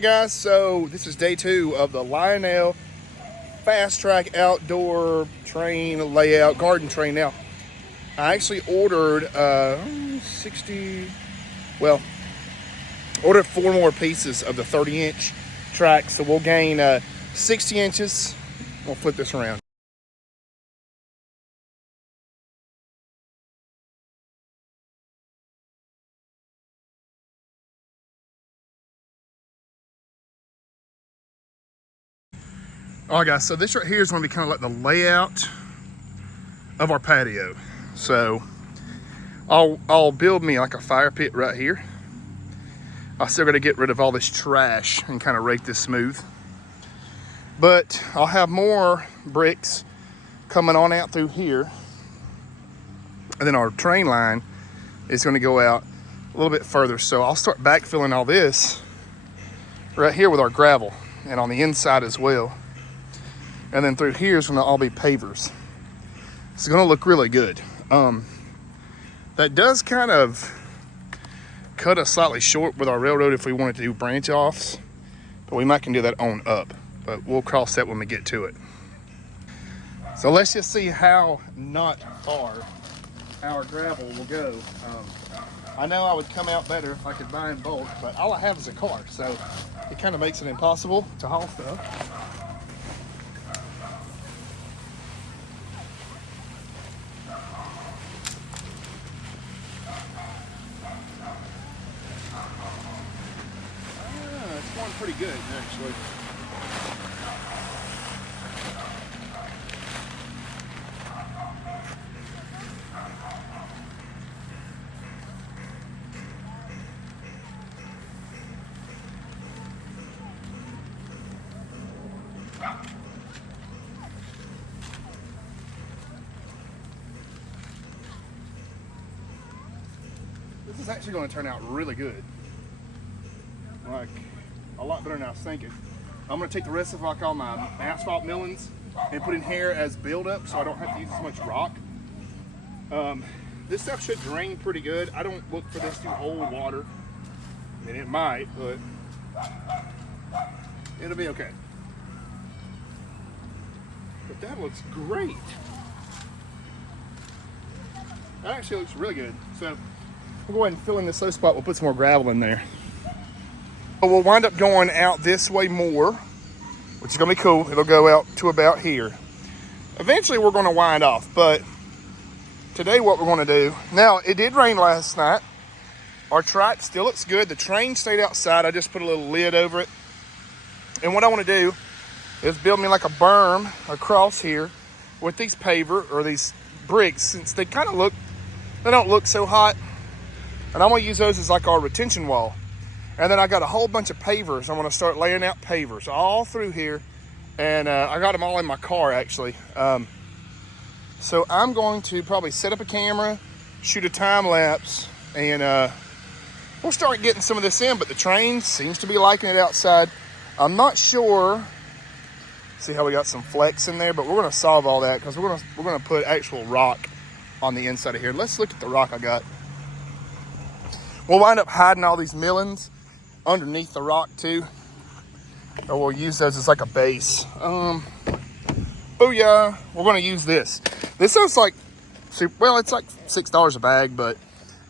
Guys, so this is day 2 of the Lionel fast track outdoor train layout garden train. Now I actually ordered ordered 4 more pieces of the 30-inch track, so we'll gain 60 inches. We'll flip this around. All right, guys, so this right here is going to be kind of like the layout of our patio. So I'll build me like a fire pit right here. I still got to get rid of all this trash and kind of rake this smooth. But I'll have more bricks coming on out through here. And then our train line is going to go out a little bit further. So I'll start backfilling all this right here with our gravel and on the inside as well. And then through here is going to all be pavers. It's going to look really good. That does kind of cut us slightly short with our railroad if we wanted to do branch offs, but we might can do that on up, but we'll cross that when we get to it. So let's just see how not far our gravel will go. I know I would come out better if I could buy in bulk, but all I have is a car, so it kind of makes it impossible to haul stuff. Pretty good, actually. This is actually going to turn out really good. Like, a lot better than I was thinking. I'm going to take the rest of like all my asphalt millings and put in here as buildup so I don't have to use as much rock. This stuff should drain pretty good. I don't look for this to hold water. I mean, it might, but it'll be okay. But that looks great. That actually looks really good. So we'll go ahead and fill in this low spot. We'll put some more gravel in there. We'll wind up going out this way more, which is going to be cool. It'll go out to about here. Eventually, we're going to wind off, but today what we're going to do... Now, it did rain last night. Our track still looks good. The train stayed outside. I just put a little lid over it. And what I want to do is build me like a berm across here with these paver, or these bricks, since they kind of look... They don't look so hot. And I'm going to use those as like our retention wall. And then I got a whole bunch of pavers. I'm going to start laying out pavers all through here. And I got them all in my car, actually. So I'm going to probably set up a camera, shoot a time lapse, and we'll start getting some of this in. But the train seems to be liking it outside. I'm not sure. See how we got some flex in there, but we're going to solve all that because we're going to put actual rock on the inside of here. Let's look at the rock I got. We'll wind up hiding all these millings underneath the rock too, or we'll use those as like a base. Booyah! We're going to use this. This is like, well, it's like $6 a bag, but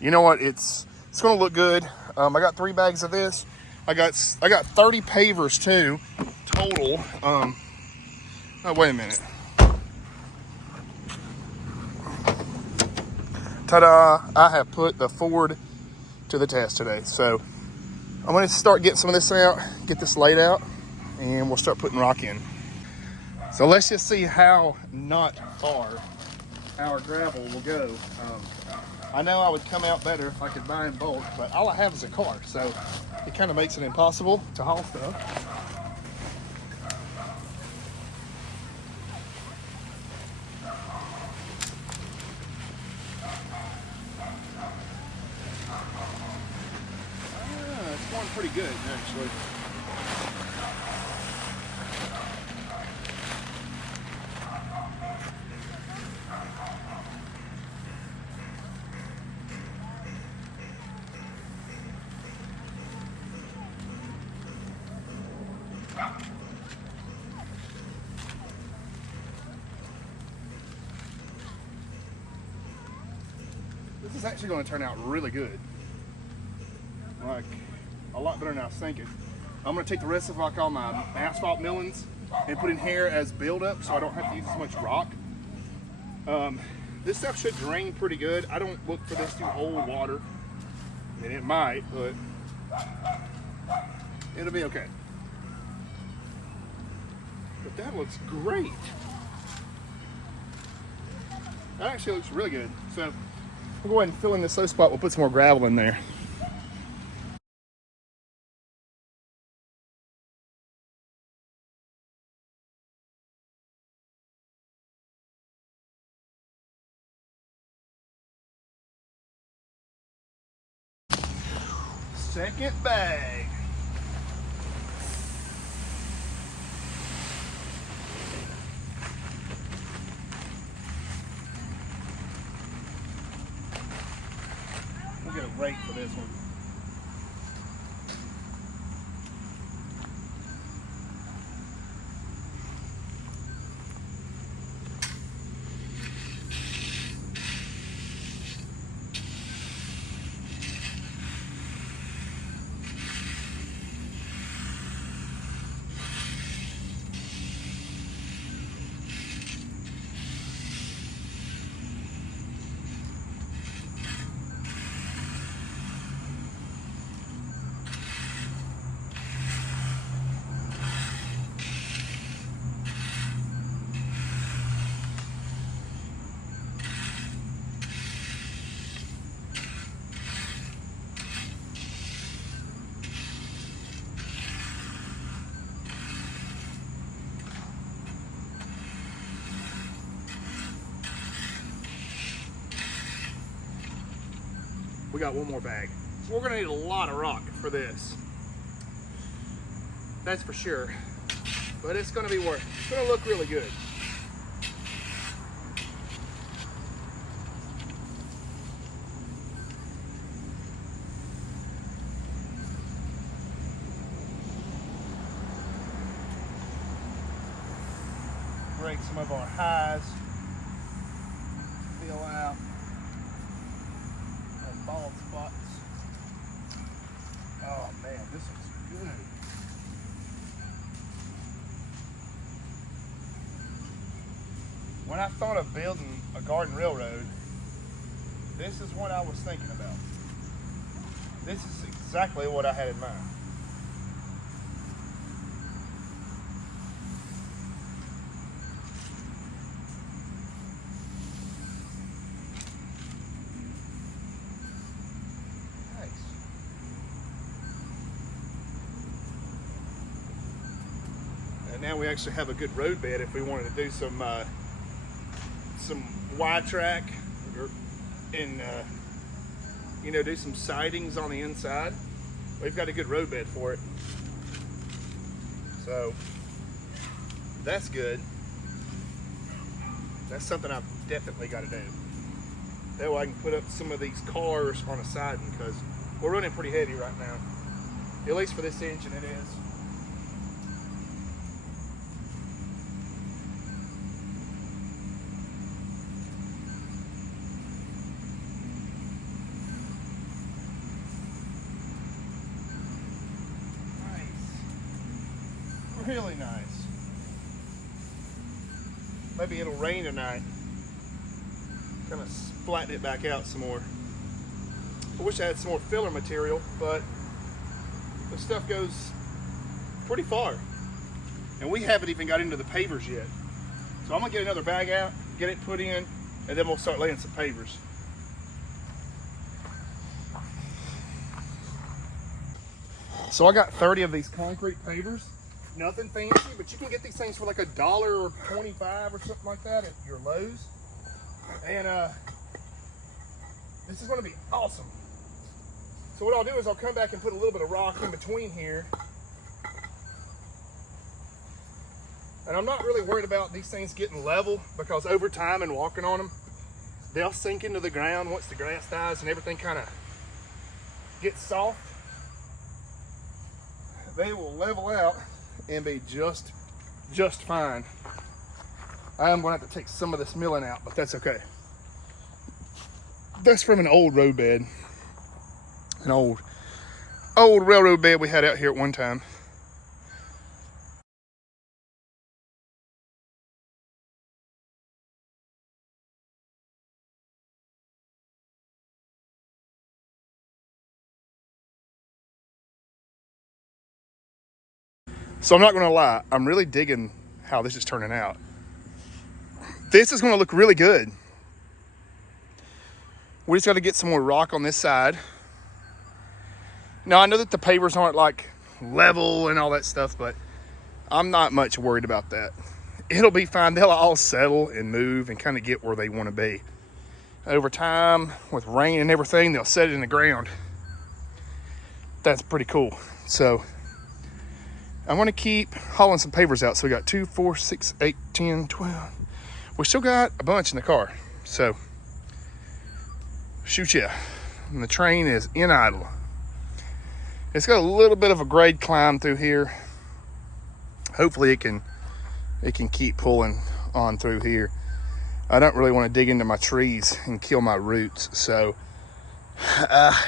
you know what? It's going to look good. I got 3 bags of this. I got 30 pavers too, total. Oh, wait a minute. Ta-da! I have put the Ford to the test today, so I'm going to start getting some of this out, get this laid out, and we'll start putting rock in. So let's just see how not far our gravel will go. I know I would come out better if I could buy in bulk, but all I have is a car, so it kind of makes it impossible to haul stuff. Pretty good, actually. This is actually going to turn out really good. Like, a lot better than I was thinking. I'm going to take the rest of like all my asphalt millings and put in here as buildup so I don't have to use as much rock. This stuff should drain pretty good. I don't look for this to hold water. I mean, it might, but it'll be okay. But that looks great. That actually looks really good. So we'll go ahead and fill in this low spot. We'll put some more gravel in there. Second bag. We'll get a rake for this one. We got one more bag. So we're gonna need a lot of rock for this. That's for sure. But it's gonna be worth it. It's gonna look really good. Break some of our highs. Fill out bald spots. Oh man, this looks good. When I thought of building a garden railroad, this is what I was thinking about. This is exactly what I had in mind. Now we actually have a good road bed if we wanted to do some Y-track and you know, do some sidings on the inside. We've got a good road bed for it, so that's good. That's something I've definitely got to do. That way I can put up some of these cars on a siding because we're running pretty heavy right now. At least for this engine it is. Really nice. Maybe it'll rain tonight. Kind of flatten it back out some more. I wish I had some more filler material, but the stuff goes pretty far. And we haven't even got into the pavers yet. So I'm gonna get another bag out, get it put in, and then we'll start laying some pavers. So I got 30 of these concrete pavers. Nothing fancy, but you can get these things for like $1.25 or something like that at your Lowe's. And this is gonna be awesome. So what I'll do is I'll come back and put a little bit of rock in between here. And I'm not really worried about these things getting level because over time and walking on them, they'll sink into the ground once the grass dies and everything kind of gets soft. They will level out and be just fine. I am going to have to take some of this milling out, but that's okay. That's from an old road bed. An old railroad bed we had out here at one time. So I'm not gonna lie, I'm really digging how this is turning out. This is gonna look really good. We just gotta get some more rock on this side. Now I know that the pavers aren't like level and all that stuff, but I'm not much worried about that. It'll be fine. They'll all settle and move and kind of get where they want to be. Over time, with rain and everything, they'll set it in the ground. That's pretty cool. So I'm going to keep hauling some pavers out. So we got 2, 4, 6, 8, 10, 12. We still got a bunch in the car. So shoot ya. And the train is in idle. It's got a little bit of a grade climb through here. Hopefully it can keep pulling on through here. I don't really want to dig into my trees and kill my roots. So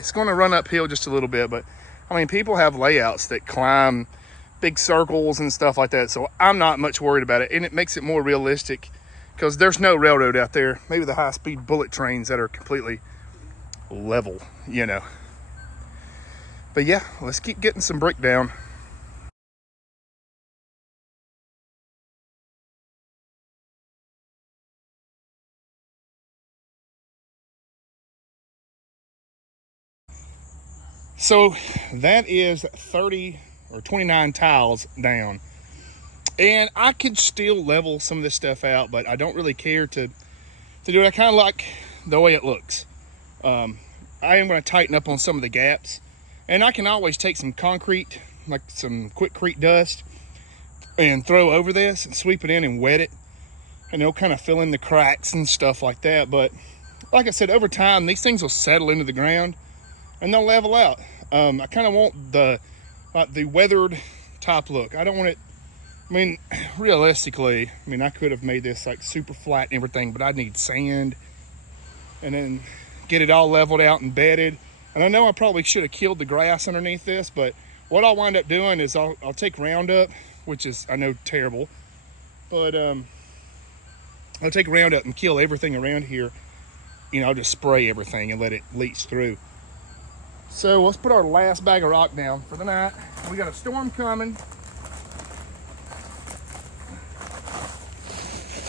it's going to run uphill just a little bit. But I mean, people have layouts that climb big circles and stuff like that, so I'm not much worried about it, and it makes it more realistic because there's no railroad out there. Maybe the high-speed bullet trains that are completely level, you know. But yeah, let's keep getting some brick down. So that is 30 or 29 tiles down, and I could still level some of this stuff out, but I don't really care to do it. I kind of like the way it looks. I am going to tighten up on some of the gaps, and I can always take some concrete, like some Quikrete dust, and throw over this and sweep it in and wet it, and it'll kind of fill in the cracks and stuff like that. But like I said, over time these things will settle into the ground and they'll level out. I kind of want the weathered top look. I don't want it, I mean, realistically, I mean, I could have made this like super flat and everything, but I'd need sand and then get it all leveled out and bedded. And I know I probably should have killed the grass underneath this, but what I'll wind up doing is I'll take Roundup, which is, I know, terrible, but I'll take Roundup and kill everything around here. You know, I'll just spray everything and let it leach through. So let's put our last bag of rock down for the night. We got a storm coming.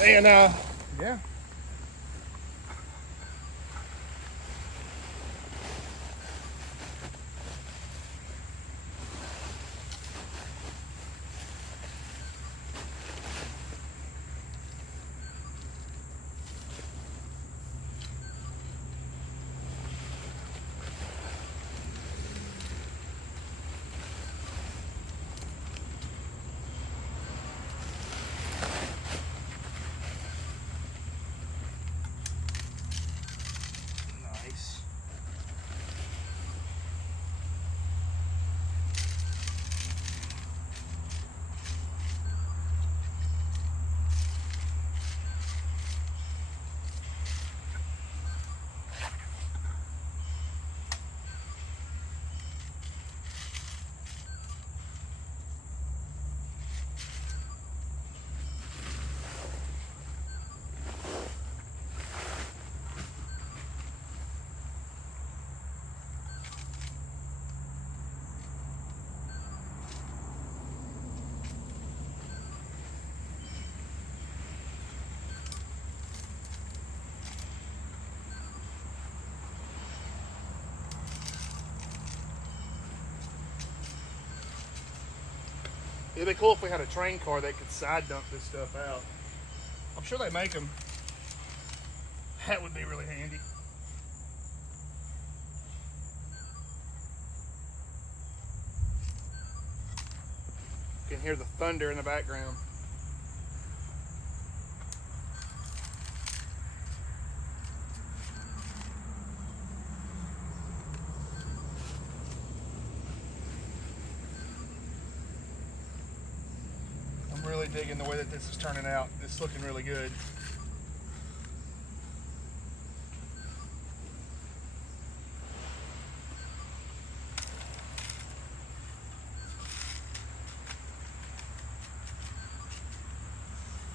And yeah. It'd be cool if we had a train car that could side dump this stuff out. I'm sure they make them. That would be really handy. You can hear the thunder in the background. Really digging the way that this is turning out. It's looking really good.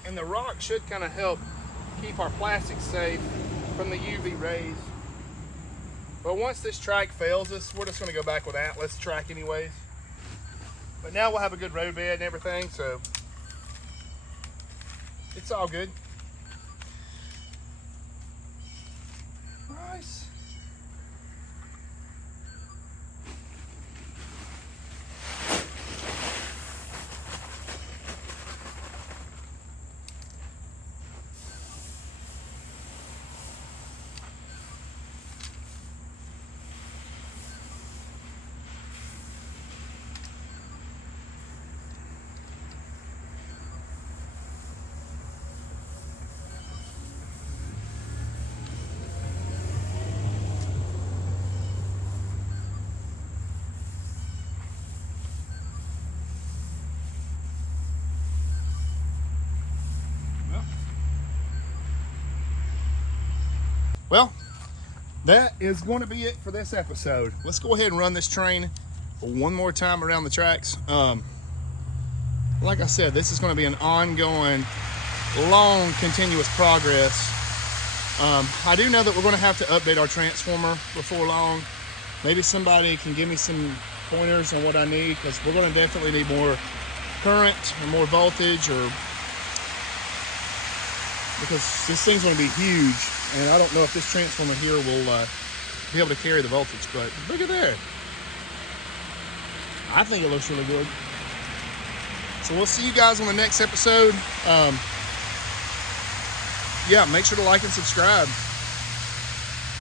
And the rock should kind of help keep our plastic safe from the UV rays. But once this track fails us, we're just going to go back with Atlas track anyways. But now we'll have a good road bed and everything, so it's all good. Nice. Well, that is going to be it for this episode. Let's go ahead and run this train one more time around the tracks. Like I said, this is going to be an ongoing, long, continuous progress. I do know that we're going to have to update our transformer before long. Maybe somebody can give me some pointers on what I need, because we're going to definitely need more current or more voltage, or because this thing's going to be huge. And I don't know if this transformer here will be able to carry the voltage, but look at there. I think it looks really good. So we'll see you guys on the next episode. Yeah, make sure to like and subscribe.